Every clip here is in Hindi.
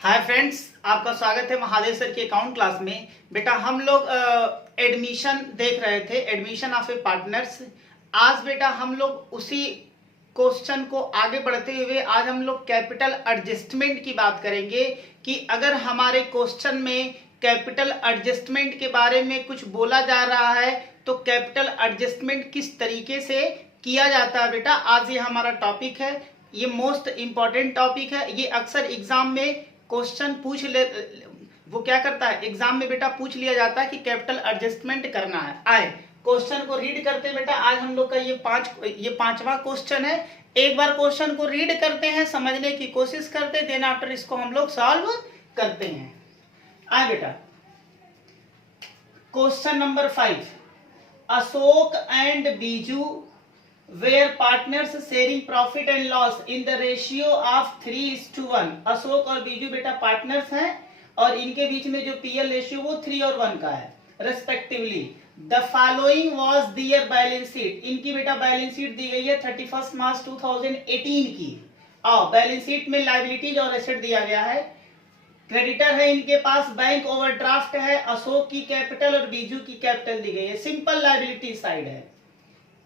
हाय फ्रेंड्स, आपका स्वागत है महादेव सर की अकाउंट क्लास में। बेटा हम लोग एडमिशन देख रहे थे, एडमिशन ऑफ ए पार्टनर्स। आज बेटा हम लोग उसी क्वेश्चन को आगे बढ़ते हुए आज हम लोग कैपिटल एडजस्टमेंट की बात करेंगे कि अगर हमारे क्वेश्चन में कैपिटल एडजस्टमेंट के बारे में कुछ बोला जा रहा है तो कैपिटल एडजस्टमेंट किस तरीके से किया जाता है। बेटा आज ये हमारा टॉपिक है, ये मोस्ट इंपॉर्टेंट टॉपिक है। ये अक्सर एग्जाम में क्वेश्चन पूछ ले, वो क्या करता है एग्जाम में बेटा पूछ लिया जाता है कि कैपिटल एडजस्टमेंट करना है। आए क्वेश्चन को रीड करते बेटा। आज हम लोग का ये पांचवा क्वेश्चन है। एक बार क्वेश्चन को रीड करते हैं, समझने की कोशिश करते, देन आफ्टर इसको हम लोग सॉल्व करते हैं। आए बेटा question number 5, Ashok and Biju where partners sharing profit and loss in the ratio of 3:1। Ashok और बीजू बेटा पार्टनर्स हैं और इनके बीच में जो पीएल रेशियो वो 3 और 1 का है respectively. The following was their balance sheet. इनकी बेटा बैलेंस शीट दी गई है 31 मार्च 2018 की। और बैलेंस शीट में लायबिलिटीज और एसेट दिया गया है। क्रेडिटर है इनके पास, बैंक ओवरड्राफ्ट है, अशोक की कैपिटल और बीजू की कैपिटल दी गई है। सिंपल लायबिलिटी साइड है।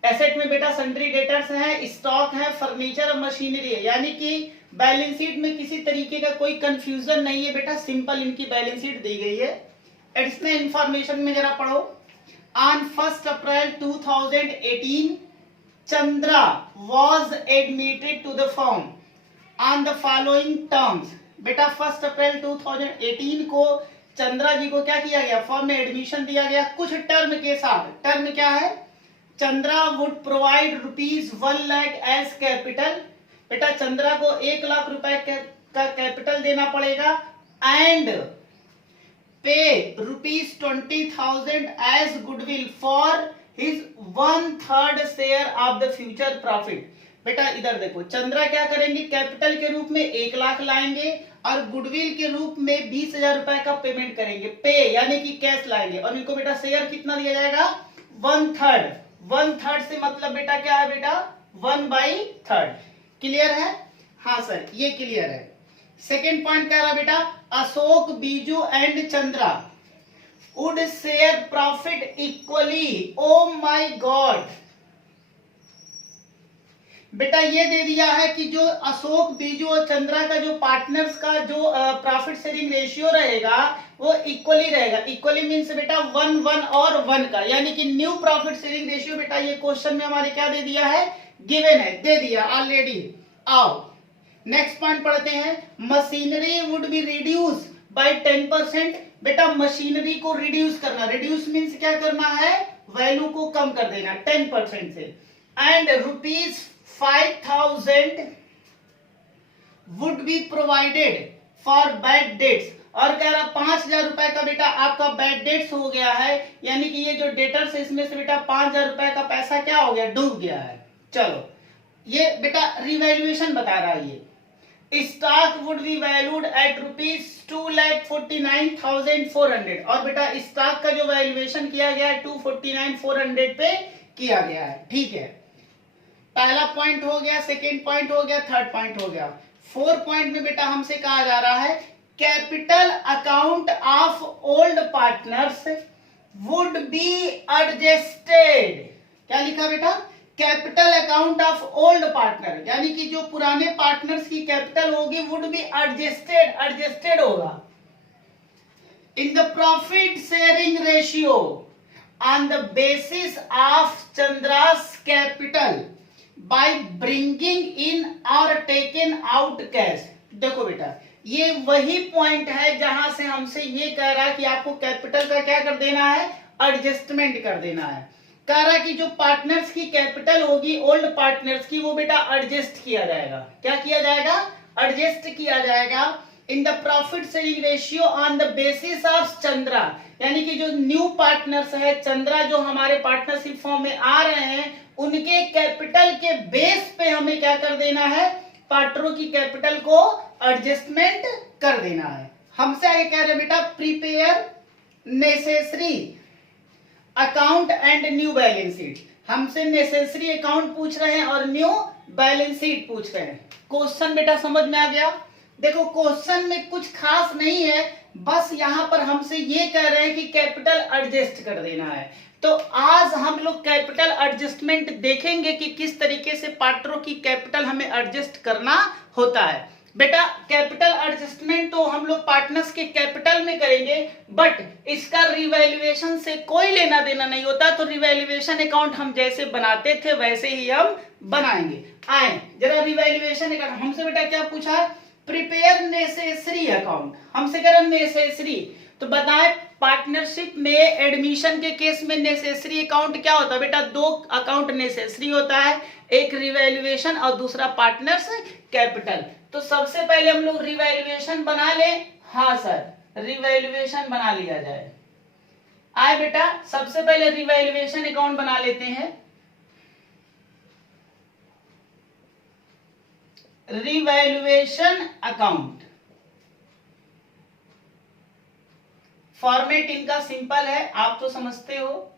एसेट में बेटा सन्ड्री डेटर्स हैं, स्टॉक है, फर्नीचर और मशीनरी है। यानी कि बैलेंस शीट में किसी तरीके का कोई कंफ्यूजन नहीं है बेटा, सिंपल इनकी बैलेंस शीट दी गई है। एडिशनल इंफॉर्मेशन में जरा पढ़ो। On 1 April 2018 Chandra was admitted to the firm on the following terms. बेटा 1 अप्रैल 2018 को चंद्रा जी को क्या किया गया, फर्म में एडमिशन दिया गया कुछ टर्म के साथ। टर्म क्या है, Chandra would provide ₹1 lakh as capital. बेटा चंद्रा को 1 लाख रुपए का कैपिटल देना पड़ेगा and pay ₹20,000 as goodwill for his 1/3 share of the future profit. बेटा इधर देखो, चंद्रा क्या करेंगे, कैपिटल के रूप में 1 लाख लाएंगे और गुडविल के रूप में 20,000 रुपए का पेमेंट करेंगे। पे यानी कि कैश लाएंगे और इनको बेटा शेयर कितना दिया जाएगा, 1/3। 1/3 से मतलब बेटा क्या है बेटा, 1/3। क्लियर है? हाँ सर ये क्लियर है। सेकेंड पॉइंट कह रहा बेटा, Ashok Biju and Chandra would share profit equally. Oh my God, बेटा ये दे दिया है कि जो अशोक बीजू और चंद्रा का जो पार्टनर्स का जो प्रॉफिट शेयरिंग रेशियो रहेगा वो इक्वली रहेगा। इक्वली मींस बेटा 1 और 1 का, यानी कि न्यू प्रॉफिट शेयरिंग रेशियो बेटा ये क्वेश्चन में हमारे क्या दे दिया है, गिवन है, दे दिया ऑलरेडी। आओ नेक्स्ट पॉइंट पढ़ते हैं। Machinery would be reduce by 10%। बेटा मशीनरी को रिड्यूस करना, रिड्यूस मींस क्या करना है, वैल्यू को कम कर देना 10% से। And ₹5,000 would be provided for bad debts. और कह रहा 5,000 रुपए का बेटा आपका बैड डेट्स हो गया है, यानी कि ये जो डेटर्स है इसमें से बेटा 5,000 रुपए का पैसा क्या हो गया, डूब गया है। चलो ये बेटा रिवैल्यूएशन बता रहा है। ये stock would be valued at ₹2,49,400। और बेटा स्टॉक का जो वैल्यूएशन किया गया है 249,400 पे किया गया है। ठीक है, पहला पॉइंट हो गया, सेकेंड पॉइंट हो गया, थर्ड पॉइंट हो गया। फोर्थ पॉइंट में बेटा हमसे कहा जा रहा है capital account of old partners would be adjusted. क्या लिखा बेटा, capital account of old partner, यानी कि जो पुराने पार्टनर्स की कैपिटल होगी वुड बी एडजस्टेड, एडजस्टेड होगा in the profit sharing ratio on the basis of Chandra's capital by bringing in और टेकन आउट कैश। देखो बेटा ये वही पॉइंट है जहां से हमसे ये कह रहा है कि आपको कैपिटल का क्या कर देना है, एडजस्टमेंट कर देना है। कह रहा है कि जो पार्टनर्स की कैपिटल होगी ओल्ड पार्टनर्स की, वो बेटा एडजस्ट किया जाएगा। क्या किया जाएगा, एडजस्ट किया जाएगा in the profit sharing ratio on the basis of Chandra. यानी कि जो न्यू पार्टनर्स है, चंद्रा जो हमारे पार्टनरशिप फॉर्म में आ रहे हैं, उनके कैपिटल के बेस पे हमें क्या कर देना है, पार्टनरों की कैपिटल को एडजस्टमेंट कर देना है। हमसे आगे कह रहे बेटा prepare necessary account and new balance sheet. हमसे नेसेसरी अकाउंट पूछ रहे हैं और न्यू बैलेंस शीट पूछ रहे हैं। क्वेश्चन बेटा समझ में आ गया। देखो क्वेश्चन में कुछ खास नहीं है, बस यहाँ पर हमसे ये कह रहे हैं कि कैपिटल एडजस्ट कर देना है। तो आज हम लोग कैपिटल एडजस्टमेंट देखेंगे कि किस तरीके से पार्टनरों की कैपिटल हमें एडजस्ट करना होता है। बेटा कैपिटल एडजस्टमेंट तो हम लोग पार्टनर्स के कैपिटल में करेंगे, बट इसका रिवैल्यूएशन से कोई लेना देना नहीं होता। तो रिवैल्यूएशन अकाउंट हम जैसे बनाते थे वैसे ही हम बनाएंगे। आए जरा रिवैल्यूएशन अकाउंट हमसे बेटा क्या पूछा है, प्रिपेयर नेसेसरी अकाउंट, हमसे कह रहा नेसेसरी। तो बताएं पार्टनरशिप में एडमिशन के केस में नेसेसरी अकाउंट क्या होता है बेटा, दो अकाउंट नेसेसरी होता है, एक रिवैल्यूएशन और दूसरा पार्टनर्स कैपिटल। तो सबसे पहले हम लोग रिवैल्यूएशन बना लें। हाँ सर रिवैल्यूएशन बना लिया जाए। आए बेटा सबसे पहले रिवैल्यूएशन अकाउंट बना लेते हैं। रिवैल्यूएशन अकाउंट फॉर्मेट इनका सिंपल है, आप तो समझते हो।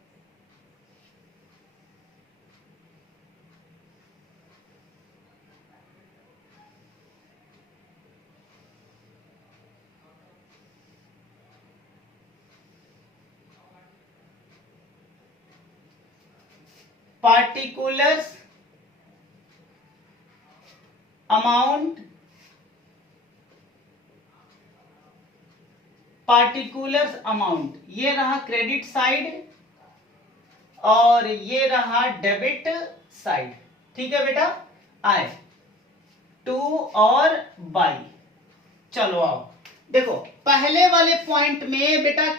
पार्टिकुलर्स अमाउंट, पार्टिकुलर्स अमाउंट, ये रहा क्रेडिट साइड और ये रहा डेबिट साइड। ठीक है बेटा। आए टू और बाई। चलो आओ देखो पहले वाले पॉइंट में बेटा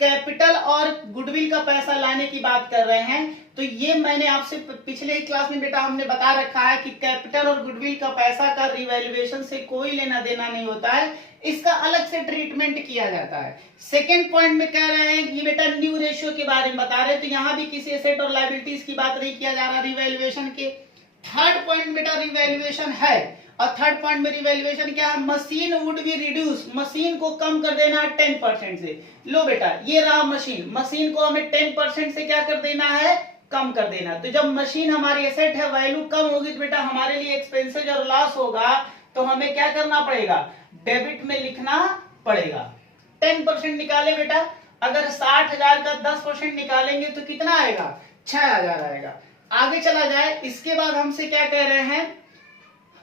कैपिटल और गुडविल का पैसा लाने की बात कर रहे हैं। तो ये मैंने आपसे पिछले ही क्लास में बेटा हमने बता रखा है कि कैपिटल और गुडविल का पैसा का रिवैल्यूएशन से कोई लेना देना नहीं होता है, इसका अलग से ट्रीटमेंट किया जाता है। सेकंड पॉइंट में कह रहे हैं कि बेटा न्यू रेशियो के बारे में बता रहे हैं, तो यहां भी किसी एसेट और लायबिलिटीज की बात नहीं किया जा रहा रिवैल्यूएशन के। थर्ड पॉइंट बेटा रिवैल्यूएशन है, और थर्ड पॉइंट में रिवैल्यूएशन क्या है, machine would be reduce, machine को कम कर देना है 10% से। लो बेटा ये रहा मशीन, मशीन को हमें 10% से क्या कर देना है, कम कर देना। तो जब मशीन हमारी एसेट है वैल्यू कम होगी तो बेटा हमारे लिए एक्सपेंसेज और लॉस होगा, तो हमें क्या करना पड़ेगा, डेबिट में लिखना पड़ेगा। 10% निकाले बेटा, अगर 60,000 का 10% निकालेंगे तो कितना आएगा, 6,000 आएगा। आगे चला जाए, इसके बाद हमसे क्या कह रहे हैं,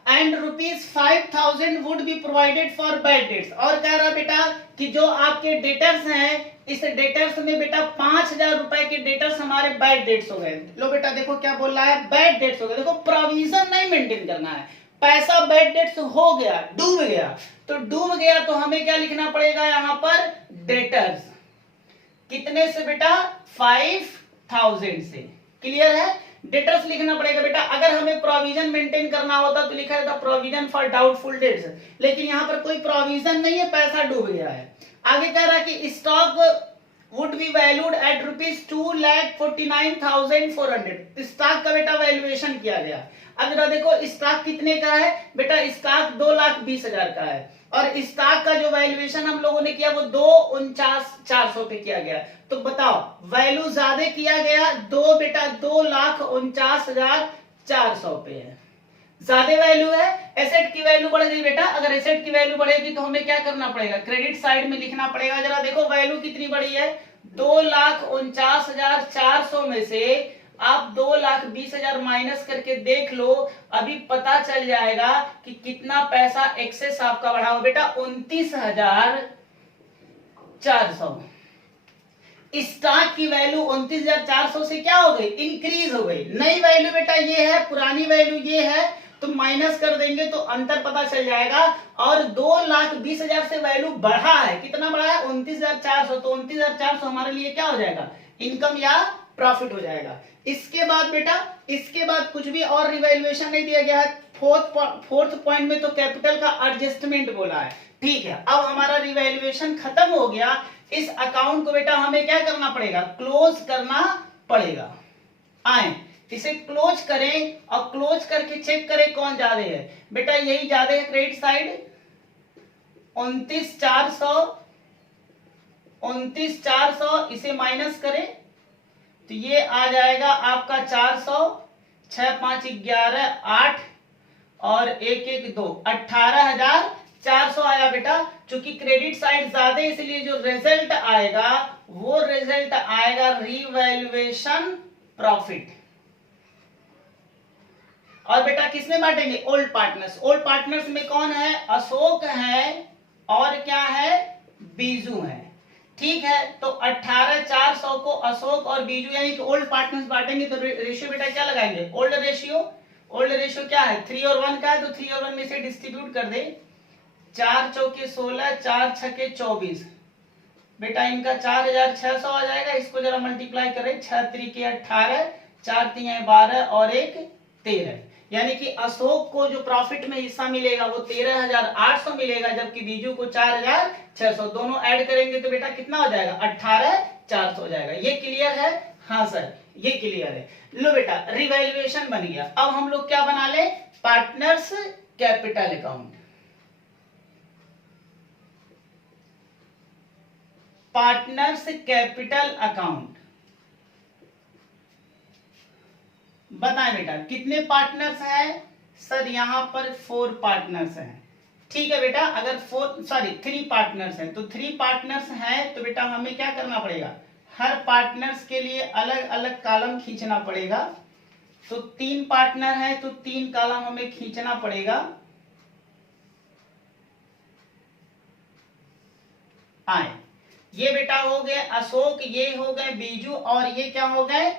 and ₹5,000 would be provided for bad debts. और कह रहा बेटा कि जो आपके डेटर्स हैं, इस डेटर्स में बेटा 5,000 रुपए के डेटर्स हमारे बैड डेट्स हो गए। लो बेटा देखो क्या बोल रहा है, बैड डेट्स हो गए। देखो प्रोविजन नहीं मेंटेन करना है, पैसा बैड डेट्स हो गया, डूब गया, तो डूब गया तो हमें क्या लिखना पड़ेगा यहाँ पर, डेटर्स। कितने से बेटा, 5,000 से। क्लियर है, डेटर्स लिखना पड़ेगा बेटा। अगर हमें प्रोविजन मेंटेन करना होता तो लिखा जाता प्रोविजन फॉर डाउटफुल डेट्स, लेकिन यहाँ पर कोई प्रोविजन नहीं है, पैसा डूब गया है। आगे कह रहा है कि stock would be valued at ₹2,49,400। Stock का बेटा वैल्यूएशन किया गया। अब जरा देखो स्टॉक कितने का है बेटा, स्टॉक 2,20,000 का है, और स्टॉक का जो वैल्यूएशन हम लोगों ने किया वो 2,49,400 पे किया गया। तो बताओ वैल्यू ज्यादा किया गया, दो बेटा 2,49,400 पे है, ज्यादा वैल्यू है। एसेट की वैल्यू बढ़ गई बेटा, अगर एसेट की वैल्यू बढ़ेगी तो हमें क्या करना पड़ेगा, क्रेडिट साइड में लिखना पड़ेगा। जरा देखो वैल्यू कितनी बढ़ी है, 2,49,400 में से आप 2,20,000 माइनस करके देख लो, अभी पता चल जाएगा कि कितना पैसा एक्सेस आपका बढ़ा हो बेटा, 29,400। स्टॉक की वैल्यू 29,400 से क्या हो गई, इंक्रीज हो गई। नई वैल्यू बेटा ये है, पुरानी वैल्यू ये है, तो माइनस कर देंगे तो अंतर पता चल जाएगा। और 2,20,000 से वैल्यू बढ़ा है, कितना बढ़ा है, 29,400। तो 29,400 हमारे लिए क्या हो जाएगा, इनकम या प्रॉफिट हो जाएगा। इसके बाद बेटा, इसके बाद कुछ भी और रिवैल्यूएशन नहीं दिया गया है। फोर्थ पॉइंट में तो कैपिटल का एडजस्टमेंट बोला है। ठीक है, अब हमारा रिवैल्यूएशन खत्म हो गया। इस अकाउंट को बेटा हमें क्या करना पड़ेगा, क्लोज करना पड़ेगा। आए इसे क्लोज करें और क्लोज करके चेक करें कौन ज्यादा है बेटा, यही ज्यादा है क्रेडिट साइड, 29,400। इसे माइनस करें तो ये आ जाएगा आपका 400, 6 5 11 8 और 1 1 2, 18,000 400 आया बेटा, चूंकि क्रेडिट साइड ज्यादा है इसलिए जो रिजल्ट आएगा वो रिजल्ट आएगा रीवैल्यूएशन प्रॉफिट। और बेटा किसमें बांटेंगे? Old partners. ओल्ड पार्टनर्स में कौन है? अशोक है और क्या है? बीजू है। ठीक है, तो 18,400 को अशोक और बीजू यानी कि ओल्ड पार्टनर्स बांटेंगे तो रेशियो बेटा क्या लगाएंगे? Old ratio. ओल्ड रेशियो क्या है? 3 और 1 का है, तो 3 और 1 में से डिस्ट्रीब्यूट कर दे। 4 चौके 16, 4 छके 24, बेटा इनका 4,600 आ जाएगा। इसको जरा मल्टीप्लाई करें, 6 त्रिके 18, 4 तिहाई 12 और 1 13, यानी कि अशोक को जो प्रॉफिट में हिस्सा मिलेगा वो 13,800 मिलेगा, जबकि बीजू को 4,600। दोनों ऐड करेंगे तो बेटा कितना हो जाएगा? 18,400 हो जाएगा। ये क्लियर है? हाँ सर, ये क्लियर है। लो बेटा, रिवैल्यूएशन बन गया। अब हम लोग क्या बना ले? Partners capital account. Partners capital account बताएं बेटा कितने पार्टनर्स हैं? सर यहाँ पर 4 पार्टनर्स हैं। ठीक है बेटा, अगर 3 पार्टनर्स हैं तो 3 पार्टनर्स हैं तो बेटा हमें क्या करना पड़ेगा? हर पार्टनर्स के लिए अलग अलग कॉलम खींचना पड़ेगा। तो 3 पार्टनर हैं तो 3 कॉलम हमें खींचना पड़ेगा। आए, ये बेटा हो गए अशोक, ये हो गए बीजू और ये क्या हो गए?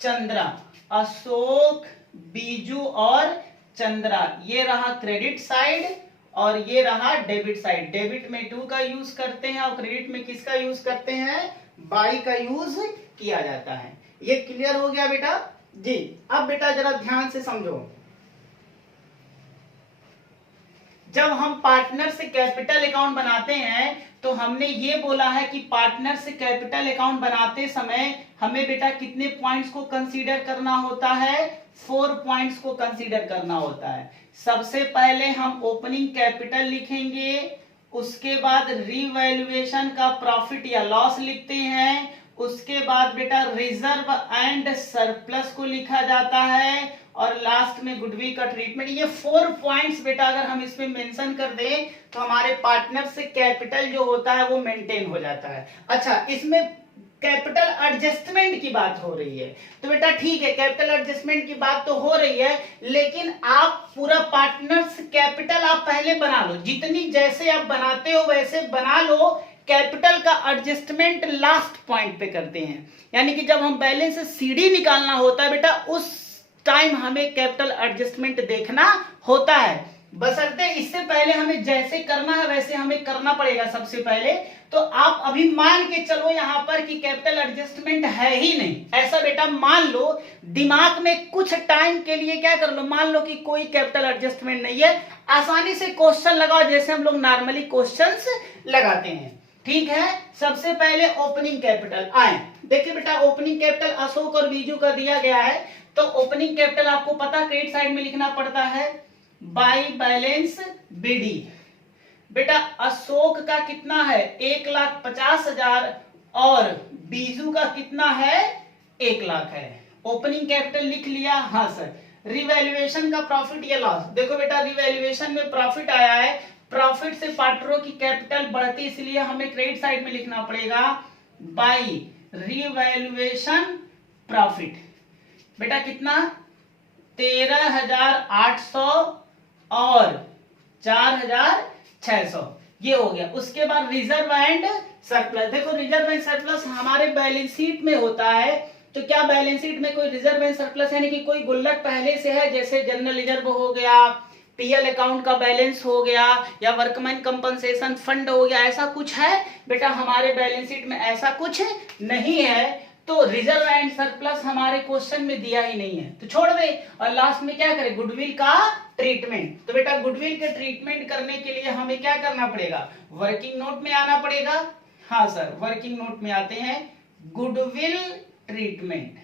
चंद्रा। अशोक, बीजू और चंद्रा, ये रहा क्रेडिट साइड और ये रहा डेबिट साइड। डेबिट में 2 का यूज करते हैं और क्रेडिट में किसका यूज करते हैं? बाई का यूज किया जाता है। ये क्लियर हो गया बेटा जी। अब बेटा जरा ध्यान से समझो, जब हम पार्टनर्स कैपिटल अकाउंट बनाते हैं तो हमने ये बोला है कि पार्टनर्स कैपिटल अकाउंट बनाते समय हमें बेटा कितने पॉइंट्स को कंसीडर करना होता है? 4 पॉइंट्स को कंसीडर करना होता है। सबसे पहले हम ओपनिंग कैपिटल लिखेंगे, उसके बाद रीवैल्यूएशन का प्रॉफिट या लॉस लिखते हैं, उसके बाद बेटा रिजर्व एंड सरप्लस को लिखा जाता है और लास्ट में गुडविल का ट्रीटमेंट। ये 4 पॉइंट्स बेटा अगर हम इसमें मेंशन कर दें तो हमारे पार्टनर से कैपिटल जो होता है वो मेंटेन हो जाता है। अच्छा, इसमें कैपिटल एडजस्टमेंट की बात हो रही है तो बेटा ठीक है, कैपिटल एडजस्टमेंट की बात तो हो रही है, लेकिन आप पूरा पार्टनर्स कैपिटल आप पहले बना लो, जितनी जैसे आप बनाते हो वैसे बना लो। कैपिटल का एडजस्टमेंट लास्ट पॉइंट पे करते हैं, यानी कि जब हम बैलेंस से सीडी निकालना होता है बेटा उस टाइम हमें कैपिटल एडजस्टमेंट देखना होता है। बशर्ते इससे पहले हमें जैसे करना है वैसे हमें करना पड़ेगा सबसे पहले। तो आप अभी मान के चलो यहाँ पर कि कैपिटल एडजस्टमेंट है ही नहीं, ऐसा बेटा मान लो, दिमाग में कुछ टाइम के लिए क्या कर लो, मान लो कि कोई कैपिटल एडजस्टमेंट नहीं है, आसानी से क्वेश्चन लगाओ जैसे हम लोग नॉर्मली क्वेश्चंस लगाते हैं। ठीक है, सबसे पहले ओपनिंग कैपिटल आए। देखिए बेटा, ओपनिंग कैपिटल अशोक और बीजू का दिया गया है, तो ओपनिंग कैपिटल आपको पता क्रेडिट साइड में लिखना पड़ता है बाई बैलेंस बीडी। बेटा अशोक का कितना है? 1,50,000 और बीजू का कितना है? 1 लाख है। ओपनिंग कैपिटल लिख लिया। हाँ सर, रिवैल्यूएशन का प्रॉफिट या लॉस, देखो बेटा रिवैल्यूएशन में प्रॉफिट आया है, प्रॉफिट से पार्टनरों की कैपिटल बढ़ती, इसलिए हमें क्रेडिट साइड में लिखना पड़ेगा बाई रिवैल्यूएशन प्रॉफिट। बेटा कितना? 13,800 और 4,600, ये हो गया। उसके बाद रिजर्व एंड सरप्लस। देखो रिजर्व एंड सरप्लस हमारे बैलेंस शीट में होता है, तो क्या बैलेंस शीट में कोई रिजर्व एंड सरप्लस यानी कि कोई गुल्लक पहले से है, जैसे जनरल रिजर्व हो गया, पीएल अकाउंट का बैलेंस हो गया, या वर्कमैन कंपनसेशन फंड हो गया, ऐसा कुछ है बेटा? हमारे बैलेंस शीट में ऐसा कुछ नहीं है, तो रिजर्व एंड सरप्लस हमारे क्वेश्चन में दिया ही नहीं है, तो छोड़ दे। और लास्ट में क्या करें? गुडविल का ट्रीटमेंट। तो बेटा गुडविल के ट्रीटमेंट करने के लिए हमें क्या करना पड़ेगा? वर्किंग नोट में आना पड़ेगा। हाँ सर, वर्किंग नोट में आते हैं गुडविल ट्रीटमेंट।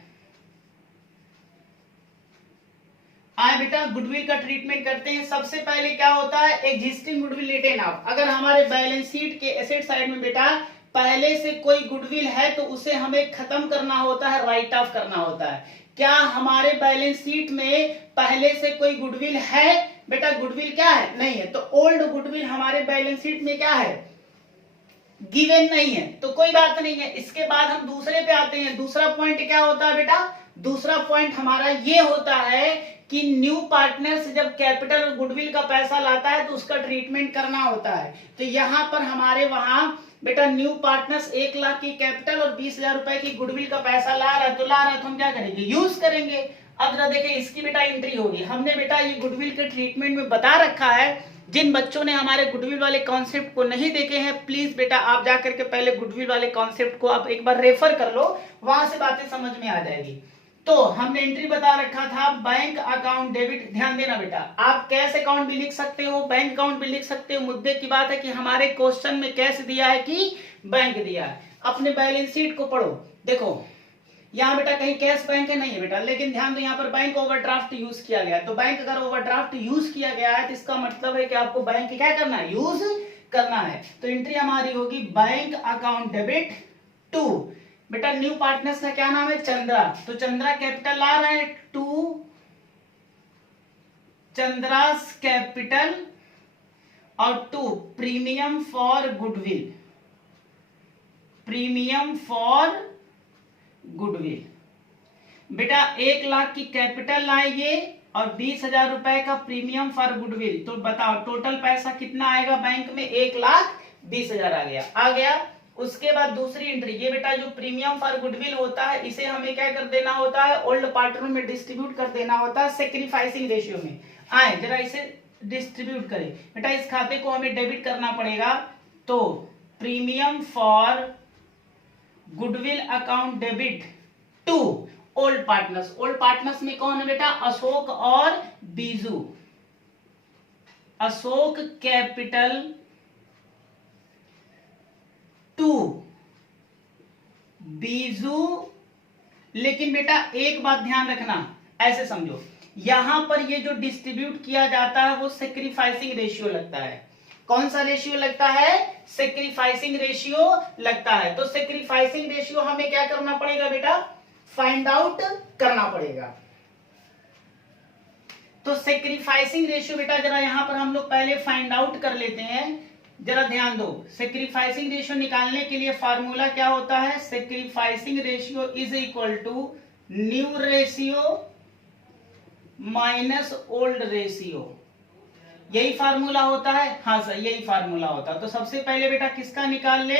आए बेटा, गुडविल का ट्रीटमेंट करते हैं। सबसे पहले क्या होता है? Existing goodwill written off. अगर हमारे बैलेंस शीट के एसेट साइड में बेटा पहले से कोई गुडविल है तो उसे हमें खत्म करना होता है, राइट ऑफ करना होता है। क्या हमारे बैलेंस शीट में पहले से कोई गुडविल है? बेटा गुडविल क्या है? नहीं है। तो ओल्ड गुडविल हमारे बैलेंस शीट में क्या है? गिवन नहीं है, तो कोई बात नहीं है। इसके बाद हम दूसरे पे आते हैं। दूसरा पॉइंट क्या होता है बेटा? दूसरा पॉइंट हमारा ये होता है कि न्यू पार्टनर्स जब कैपिटल और गुडविल का पैसा लाता है तो उसका ट्रीटमेंट करना होता है। तो यहां पर हमारे वहां बेटा न्यू पार्टनर्स 1 लाख की कैपिटल और 20,000 रुपए की गुडविल का पैसा ला रहा है, तो हम क्या करेंगे? यूज करेंगे। अब जरा देखिए इसकी बेटा एंट्री होगी। हमने बेटा ये गुडविल के ट्रीटमेंट में बता रखा है। जिन बच्चों ने हमारे गुडविल वाले कॉन्सेप्ट को नहीं देखे हैं, प्लीज बेटा आप जाकर के पहले गुडविल वाले कॉन्सेप्ट को आप एक बार रेफर कर लो, वहां से बातें समझ में आ जाएगी। तो हमने एंट्री बता रखा था बैंक अकाउंट डेबिट। ध्यान देना बेटा, आप कैश अकाउंट भी लिख सकते हो, बैंक अकाउंट भी लिख सकते हो। मुद्दे की बात है कि हमारे क्वेश्चन में कैश दिया है कि बैंक दिया है। अपने बैलेंस शीट को पढ़ो। देखो यहाँ बेटा कहीं कैश बैंक है नहीं है बेटा, लेकिन ध्यान दो यहाँ पर बैंक ओवरड्राफ्ट यूज किया गया है। तो बैंक अगर ओवरड्राफ्ट यूज किया गया है तो इसका मतलब है कि आपको बैंक क्या करना है? यूज करना है। तो एंट्री हमारी होगी बैंक अकाउंट डेबिट टू बेटा न्यू पार्टनर्स का क्या नाम है? चंद्रा। तो चंद्रा कैपिटल आ रहा है टू चंद्रास कैपिटल और to premium for goodwill, premium for goodwill. बेटा 1 लाख की कैपिटल लाएंगे और 20,000 रुपए का प्रीमियम फॉर गुडविल। तो बताओ टोटल पैसा कितना आएगा बैंक में? 1,20,000 आ गया। उसके बाद दूसरी एंट्री, ये बेटा जो प्रीमियम फॉर गुडविल होता है इसे हमें क्या कर देना होता है? ओल्ड पार्टनर में डिस्ट्रीब्यूट कर देना होता है सेक्रीफाइसिंग रेशियो में। आए जरा इसे डिस्ट्रीब्यूट करें बेटा, इस खाते को हमें डेबिट करना पड़ेगा। तो premium for goodwill account debit to old partners. Old partners में कौन है बेटा? अशोक और बीजू। Ashok capital to Biju. लेकिन बेटा एक बात ध्यान रखना, ऐसे समझो यहां पर ये जो डिस्ट्रीब्यूट किया जाता है वो सेक्रीफाइसिंग रेशियो लगता है। कौन सा रेशियो लगता है? सेक्रीफाइसिंग रेशियो लगता है। तो सेक्रीफाइसिंग रेशियो हमें क्या करना पड़ेगा बेटा? फाइंड आउट करना पड़ेगा। तो सेक्रीफाइसिंग रेशियो बेटा जरा यहां पर हम लोग पहले फाइंड आउट कर लेते हैं। जरा ध्यान दो, सेक्रीफाइसिंग रेशियो निकालने के लिए फार्मूला क्या होता है? Sacrificing ratio is equal to new ratio minus old ratio. यही फार्मूला होता है? हाँ सर यही फार्मूला होता है। तो सबसे पहले बेटा किसका निकाल ले?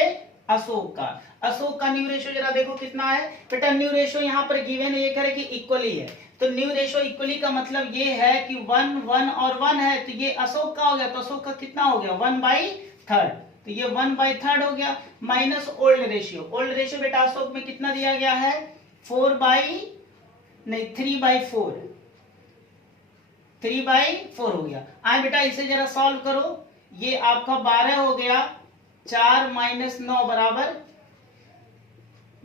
अशोक का। अशोक का न्यू रेशियो जरा देखो कितना है बेटा? न्यू रेशियो यहाँ पर गिवन है, ये करे कि इक्वली है। तो न्यू रेशियो इक्वली का मतलब ये है कि 1 1 और 1 है, तो ये अशोक का हो गया। तो अशोक का कितना हो गया? 1/3। तो ये 1/3 हो गया minus old ratio. Old ratio बेटा अशोक में कितना दिया गया है? 3/4 3/4 हो गया। आए बेटा इसे जरा सॉल्व करो। ये आपका 12 हो गया, 4 - 9 बराबर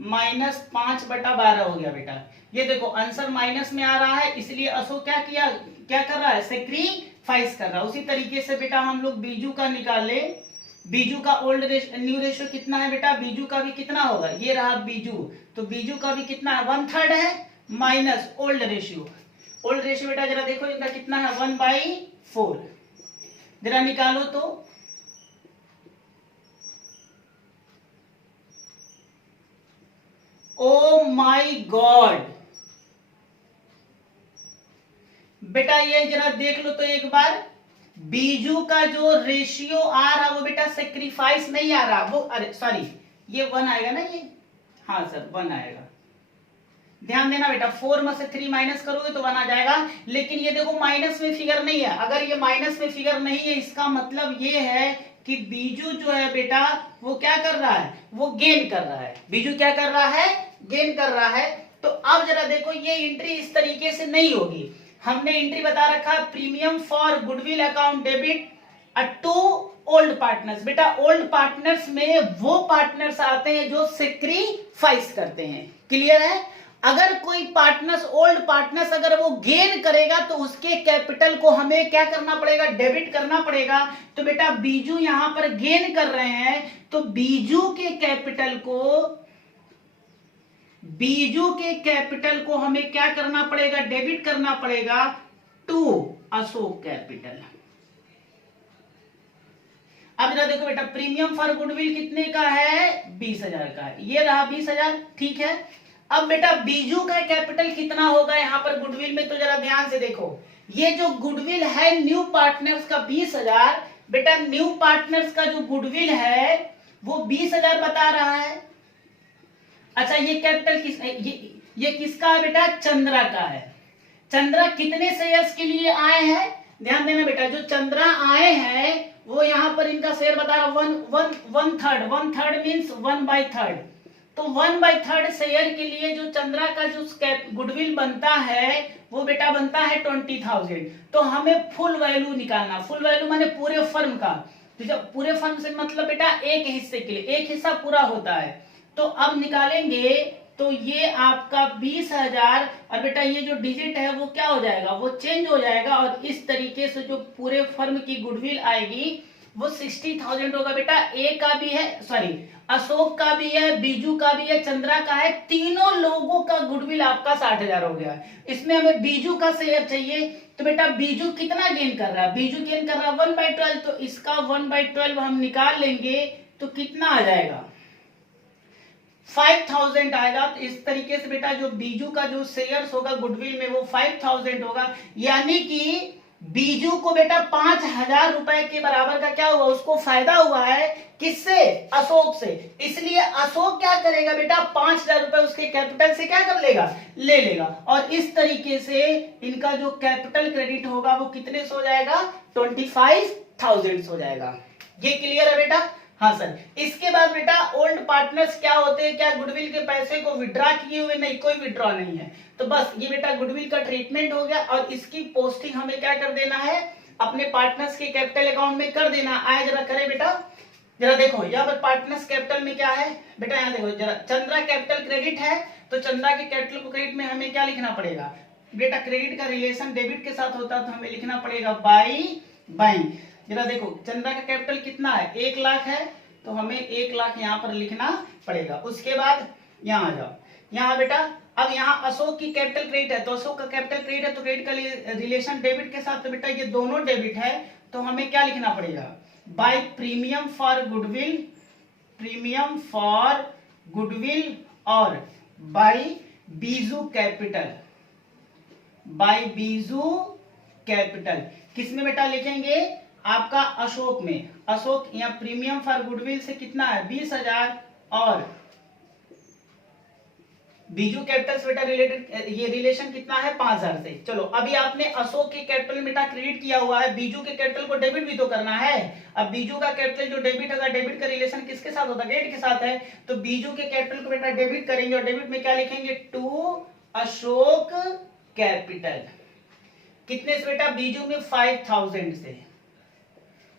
-5/12 हो गया बेटा। ये देखो आंसर माइनस में आ रहा है, इसलिए अशोक क्या कर रहा है? सेक्रीफाइस कर रहा है। उसी तरीके से बेटा हम लोग बीजू का निकाले। बीजू का न्यू रेशियो कितना है बेटा? बीजू का भी कितना होगा? ये रहा बीजू। तो बीजू का भी कितना है? 1/3 है minus old ratio. Old ratio बेटा जरा देखो इनका कितना है? 1/4। जरा निकालो तो। ओ माय गॉड बेटा ये जरा देख लो तो एक बार। बीजू का जो रेशियो आ रहा वो बेटा सेक्रीफाइस नहीं आ रहा, वो अरे सॉरी ये 1 आएगा ना ये? हाँ सर 1 आएगा। ध्यान देना बेटा, 4 में से 3 माइनस करोगे तो 1 आ जाएगा। लेकिन ये देखो माइनस में फिगर नहीं है। अगर ये माइनस में फिगर नहीं है इसका मतलब ये है कि बीजू जो है बेटा वो क्या कर रहा है? वो गेन कर रहा है। बीजू क्या कर रहा है? गेन कर रहा है। तो अब जरा देखो ये एंट्री इस तरीके से नहीं होगी। हमने एंट्री बता रखा premium for goodwill account debit to old partners. बेटा ओल्ड पार्टनर्स में वो पार्टनर्स आते हैं जो सेक्रीफाइस करते हैं। क्लियर है? अगर कोई पार्टनर्स ओल्ड पार्टनर्स अगर वो गेन करेगा तो उसके कैपिटल को हमें क्या करना पड़ेगा? डेबिट करना पड़ेगा। तो बेटा बीजू यहां पर गेन कर रहे हैं तो बीजू के कैपिटल को बीजू के कैपिटल को हमें क्या करना पड़ेगा, डेबिट करना पड़ेगा टू अशोक कैपिटल। अब जरा देखो बेटा, प्रीमियम फॉर गुडविल कितने का है, 20,000 का है, ये रहा 20,000, ठीक है। अब बेटा बीजू का कैपिटल कितना होगा यहाँ पर गुडविल में, तो जरा ध्यान से देखो, ये जो गुडविल है न्यू पार्टनर्स का 20,000, बेटा न्यू पार्टनर्स का जो गुडविल है वो 20,000 बता रहा है। अच्छा ये कैपिटल ये किसका है बेटा, चंद्रा का है। चंद्रा कितने शेयर्स के लिए आए हैं, ध्यान देना बेटा, जो चंद्रा आए हैं वो यहाँ पर इनका शेयर बता रहा, वन थर्ड मीन्स 1/3। तो 1/3 शेयर के लिए जो चंद्रा का जो गुडविल बनता है वो बेटा बनता है 20,000। तो हमें फुल वैल्यू निकालना, फुल वैल्यू माने पूरे फर्म का, तो जब पूरे फर्म से मतलब बेटा एक हिस्से के लिए, एक हिस्सा पूरा होता है। तो अब निकालेंगे तो ये आपका 20,000, और बेटा ये जो डिजिट है वो क्या हो जाएगा, वो चेंज हो जाएगा, और इस तरीके से जो पूरे फर्म की गुडविल आएगी वो 60,000 होगा। बेटा ए का भी है, सॉरी अशोक का भी है, बीजू का भी है, चंद्रा का है, तीनों लोगों का गुडविल आपका 60,000 हो गया। इसमें हमें बीजू का शेयर चाहिए, तो बेटा बीजू कितना गेन कर रहा है, बीजू गेन कर रहा है 1/12, तो इसका 1/12 हम निकाल लेंगे तो कितना आ जाएगा, 5,000 आएगा। तो इस तरीके से बेटा जो बीजू का जो शेयर्स होगा गुडविल में वो 5,000 होगा, यानी कि बीजू को बेटा 5,000 रुपए के बराबर का क्या हुआ, उसको फायदा हुआ है, किससे, अशोक से। इसलिए अशोक क्या करेगा बेटा, 5,000 रुपए उसके कैपिटल से क्या कर लेगा, ले लेगा, और इस तरीके से इनका जो कैपिटल क्रेडिट होगा वो कितने से हो जाएगा, 25,000 हो जाएगा। ये क्लियर है बेटा, हाँ सर। इसके बाद बेटा ओल्ड पार्टनर्स क्या होते हैं, क्या गुडविल के पैसे को विड्रॉ किए हुए, नहीं, कोई विड्रॉ नहीं है। तो बस ये बेटा गुडविल का ट्रीटमेंट हो गया, और इसकी पोस्टिंग हमें क्या कर देना है, अपने पार्टनर्स के कैपिटल अकाउंट में कर देना। आए जरा करें बेटा, जरा देखो यहाँ पर पार्टनर्स कैपिटल में क्या है बेटा, यहाँ देखो जरा, चंद्रा कैपिटल क्रेडिट है, तो चंद्रा के कैपिटल को क्रेडिट में हमें क्या लिखना पड़ेगा बेटा, क्रेडिट का रिलेशन डेबिट के साथ होता है, तो हमें लिखना पड़ेगा बाई बैंक। जरा देखो चंद्रा का कैपिटल कितना है, 1 लाख है, तो हमें 1 लाख यहाँ पर लिखना पड़ेगा। उसके बाद यहाँ आ जाओ, यहाँ बेटा अब यहाँ अशोक की कैपिटल क्रेडिट है, तो अशोक का कैपिटल क्रेडिट है, तो क्रेडिट का रिलेशन डेबिट के साथ, तो बेटा ये दोनों डेबिट है, तो हमें क्या लिखना पड़ेगा, by premium for goodwill, premium for goodwill, और by Biju capital, by Biju capital. किसमें बेटा लिखेंगे, आपका अशोक में, अशोक यहाँ प्रीमियम फॉर गुडविल से कितना है 20,000, और बीजू कैपिटल से बेटा रिलेटेड ये रिलेशन कितना है 5,000 से। चलो अभी आपने अशोक के कैपिटल में बेटा क्रेडिट किया हुआ है, बीजू के कैपिटल को डेबिट भी तो करना है। अब बीजू का कैपिटल जो डेबिट होगा, डेबिट का रिलेशन किसके साथ होता है, क्रेडिट के साथ है, तो बीजू के कैपिटल को बेटा डेबिट करेंगे, और डेबिट में क्या लिखेंगे, टू अशोक कैपिटल। कितने से बेटा, बीजू में 5,000 से।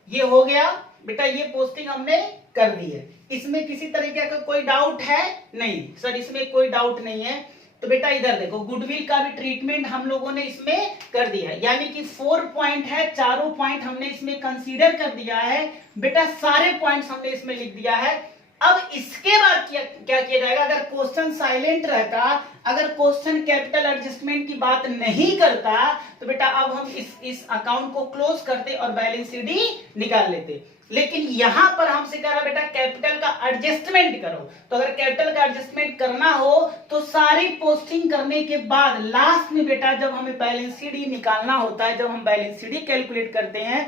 ये हो गया बेटा, ये पोस्टिंग हमने कर दी है। इसमें किसी तरीके का कोई डाउट है नहीं सर, इसमें कोई डाउट नहीं है। तो बेटा इधर देखो, गुडविल का भी ट्रीटमेंट हम लोगों ने इसमें कर दिया है, यानी कि 4 पॉइंट है, चारों पॉइंट हमने इसमें कंसीडर कर दिया है बेटा, सारे पॉइंट्स हमने इसमें लिख दिया है। अब इसके बाद क्या किया जाएगा, अगर क्वेश्चन साइलेंट रहता, अगर क्वेश्चन कैपिटल एडजस्टमेंट की बात नहीं करता, तो बेटा अब हम इस अकाउंट को क्लोज करते और बैलेंस शीट निकाल लेते। लेकिन यहां पर हमसे कह रहा बेटा कैपिटल का एडजस्टमेंट करो, तो अगर कैपिटल का एडजस्टमेंट करना हो तो सारी पोस्टिंग करने के बाद लास्ट में बेटा जब हमें बैलेंस शीट निकालना होता है, जब हम बैलेंस शीट कैलकुलेट करते हैं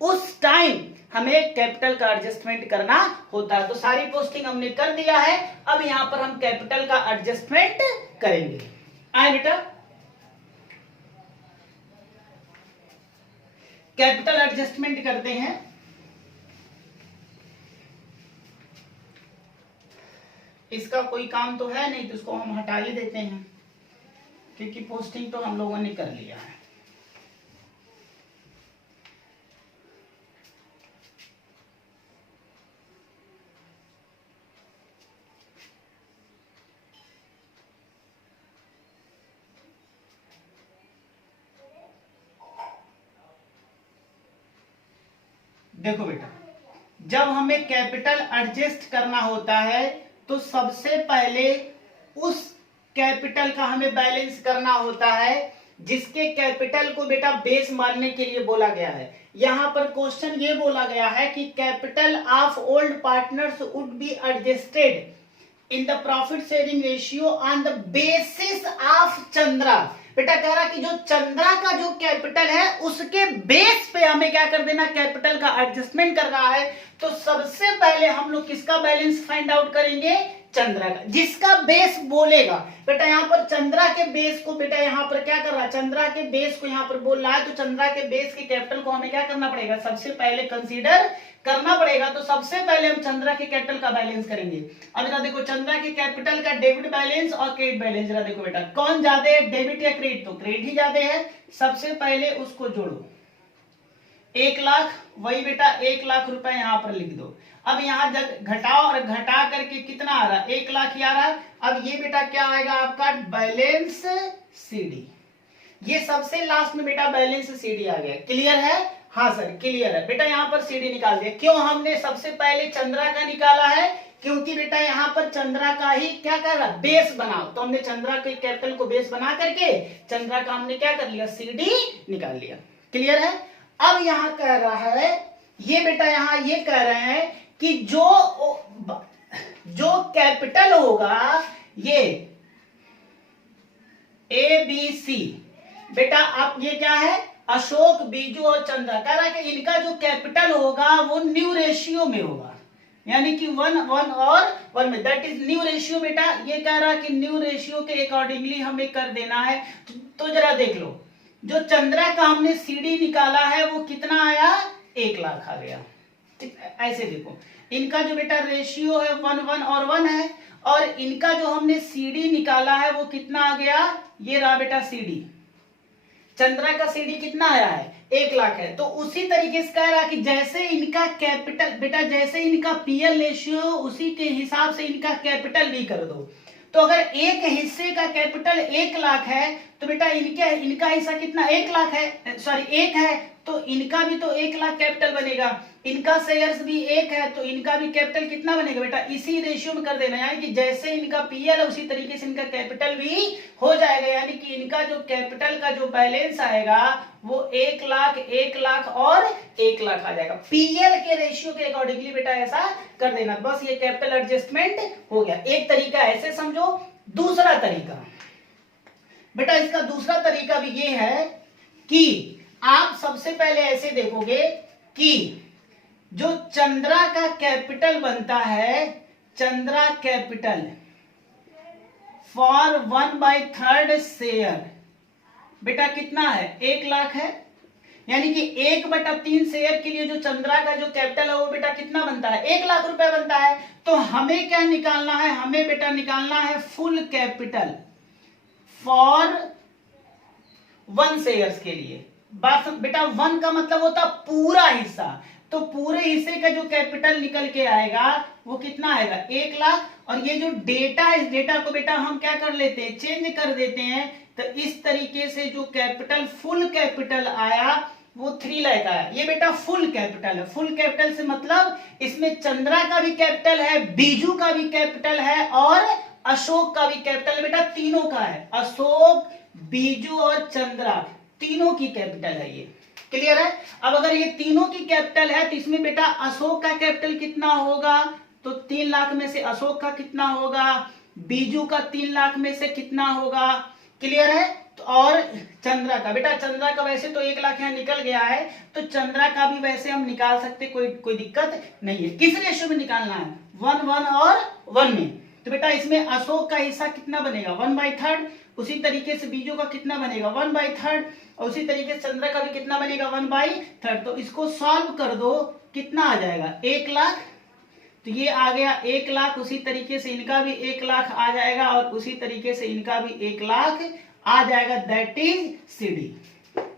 उस टाइम हमें कैपिटल का एडजस्टमेंट करना होता है। तो सारी पोस्टिंग हमने कर दिया है, अब यहां पर हम कैपिटल का एडजस्टमेंट करेंगे। आए बेटा, कैपिटल एडजस्टमेंट करते हैं। इसका कोई काम तो है नहीं, तो इसको हम हटा ही देते हैं, क्योंकि पोस्टिंग तो हम लोगों ने कर लिया है। देखो बेटा, जब हमें कैपिटल एडजस्ट करना होता है तो सबसे पहले उस कैपिटल का हमें बैलेंस करना होता है, जिसके कैपिटल को बेटा बेस मानने के लिए बोला गया है। यहां पर क्वेश्चन ये बोला गया है कि capital of old partners would be adjusted in the profit sharing ratio on the basis of Chandra. बेटा कह रहा कि जो चंद्रा का जो कैपिटल है उसके बेस पे हमें क्या कर देना, कैपिटल का एडजस्टमेंट कर रहा है। तो सबसे पहले हम लोग किसका बैलेंस फाइंड आउट करेंगे, चंद्रा का, जिसका बेस बोलेगा। बेटा यहाँ पर चंद्रा के बेस को बेटा यहाँ पर क्या कर रहा है, चंद्रा के बेस को यहाँ पर बोल रहा है, तो चंद्रा के बेस के कैपिटल को हमें क्या करना पड़ेगा, सबसे पहले कंसीडर करना पड़ेगा। तो सबसे पहले हम चंद्रा के कैपिटल का बैलेंस करेंगे। अब जरा देखो चंद्रा के कैपिटल का डेबिट बैलेंस और क्रेडिट बैलेंस, जरा देखो बेटा कौन ज्यादा है, डेबिट या क्रेडिट, तो क्रेडिट ही ज्यादा है। सबसे पहले उसको जोड़ो, 1 लाख, वही बेटा 1 लाख रुपए यहां पर लिख दो। अब यहां जब घटाओ और घटा करके कितना आ रहा है, 1 लाख ही आ रहा है। अब ये बेटा क्या आएगा आपका बैलेंस सीडी, ये सबसे लास्ट में बेटा बैलेंस सीडी आ गया। क्लियर है, हाँ सर क्लियर है। बेटा यहाँ पर सीडी निकाल दिया। क्यों हमने सबसे पहले चंद्रा का निकाला है, क्योंकि बेटा यहाँ पर चंद्रा का ही क्या कर रहा, बेस बनाओ। तो हमने चंद्रा के कैपिटल को बेस बना करके चंद्रा का हमने क्या कर लिया, सीडी निकाल लिया। क्लियर है। अब यहाँ कह रहा है, ये बेटा यहाँ ये कह रहे हैं कि जो कैपिटल होगा ये ABC, बेटा आप ये क्या है, अशोक, बीजू और चंद्रा, कह रहा है कि इनका जो कैपिटल होगा वो न्यू रेशियो में होगा, यानी कि 1:1 और 1 में, दैट इज न्यू रेशियो। बेटा ये कह रहा है कि न्यू रेशियो के अकॉर्डिंगली हमें कर देना है। तो जरा देख लो, जो चंद्रा का हमने सीडी निकाला है वो कितना आया, 1 लाख आ गया। ऐसे देखो, इनका जो बेटा रेशियो है 1:1 और 1 है, और इनका जो हमने सीडी निकाला है वो कितना आ गया, ये रहा बेटा सीडी। चंद्रा का सीडी कितना आया है, 1 लाख है। तो उसी तरीके से कह रहा कि जैसे इनका कैपिटल, बेटा जैसे इनका पीएल रेशियो उसी के हिसाब से इनका कैपिटल भी कर दो। तो अगर एक हिस्से का कैपिटल 1 लाख है तो बेटा इनका हिस्सा कितना, 1 लाख है, सॉरी 1 है, तो इनका भी तो 1 लाख कैपिटल बनेगा। इनका शेयर्स भी 1 है तो इनका भी कैपिटल कितना बनेगा, बेटा इसी रेशियो में कर देना, यानी कि जैसे इनका पीएल है उसी तरीके से इनका कैपिटल भी हो जाएगा। यानी कि इनका जो कैपिटल का जो बैलेंस आएगा वो 1 लाख, 1 लाख और 1 लाख आ जाएगा। पीएल के रेशियो के अकॉर्डिंगली बेटा ऐसा कर देना, बस ये कैपिटल एडजस्टमेंट हो गया। एक तरीका ऐसे समझो। दूसरा तरीका बेटा, इसका दूसरा तरीका भी ये है कि आप सबसे पहले ऐसे देखोगे कि जो चंद्रा का कैपिटल बनता है, चंद्रा कैपिटल फॉर 1/3 शेयर बेटा कितना है, 1 लाख है। यानी कि 1/3 शेयर के लिए जो चंद्रा का जो कैपिटल है वो बेटा कितना बनता है, 1 लाख रुपए बनता है। तो हमें क्या निकालना है, हमें बेटा निकालना है फुल कैपिटल फॉर 1 शेयर्स के लिए। बात बेटा 1 का मतलब होता पूरा हिस्सा, तो पूरे हिस्से का जो कैपिटल निकल के आएगा वो कितना आएगा, 1 लाख। और ये जो डेटा है, इस डेटा को बेटा हम क्या कर लेते हैं, चेंज कर देते हैं। तो इस तरीके से जो कैपिटल फुल कैपिटल आया वो 3 लाख आया। ये बेटा फुल कैपिटल है। फुल कैपिटल से मतलब इसमें चंद्रा का भी कैपिटल है, बीजू का भी कैपिटल है और अशोक का भी कैपिटल है। बेटा तीनों का है, अशोक, बीजू और चंद्रा तीनों की कैपिटल है ये। क्लियर है। अब अगर ये तीनों की कैपिटल है तो इसमें बेटा अशोक का कैपिटल कितना होगा, तो 3 लाख में से अशोक का कितना होगा, बीजू का 3 लाख में से कितना होगा। क्लियर है। तो और चंद्रा का, बेटा चंद्रा का वैसे तो 1 लाख यहाँ निकल गया है, तो चंद्रा का भी वैसे हम निकाल सकते, कोई दिक्कत नहीं है। किस रेशियो में निकालना है, 1:1 और 1 में। तो बेटा इसमें अशोक का हिस्सा कितना बनेगा, 1/3। उसी तरीके से बीजू का कितना बनेगा, 1/3। और उसी तरीके से चंद्रा का भी कितना बनेगा, 1/3। तो इसको सॉल्व कर दो, कितना आ जाएगा, 1 लाख। तो ये आ गया 1 लाख। उसी तरीके से इनका भी 1 लाख आ जाएगा और उसी तरीके से इनका भी 1 लाख आ जाएगा, that is CD.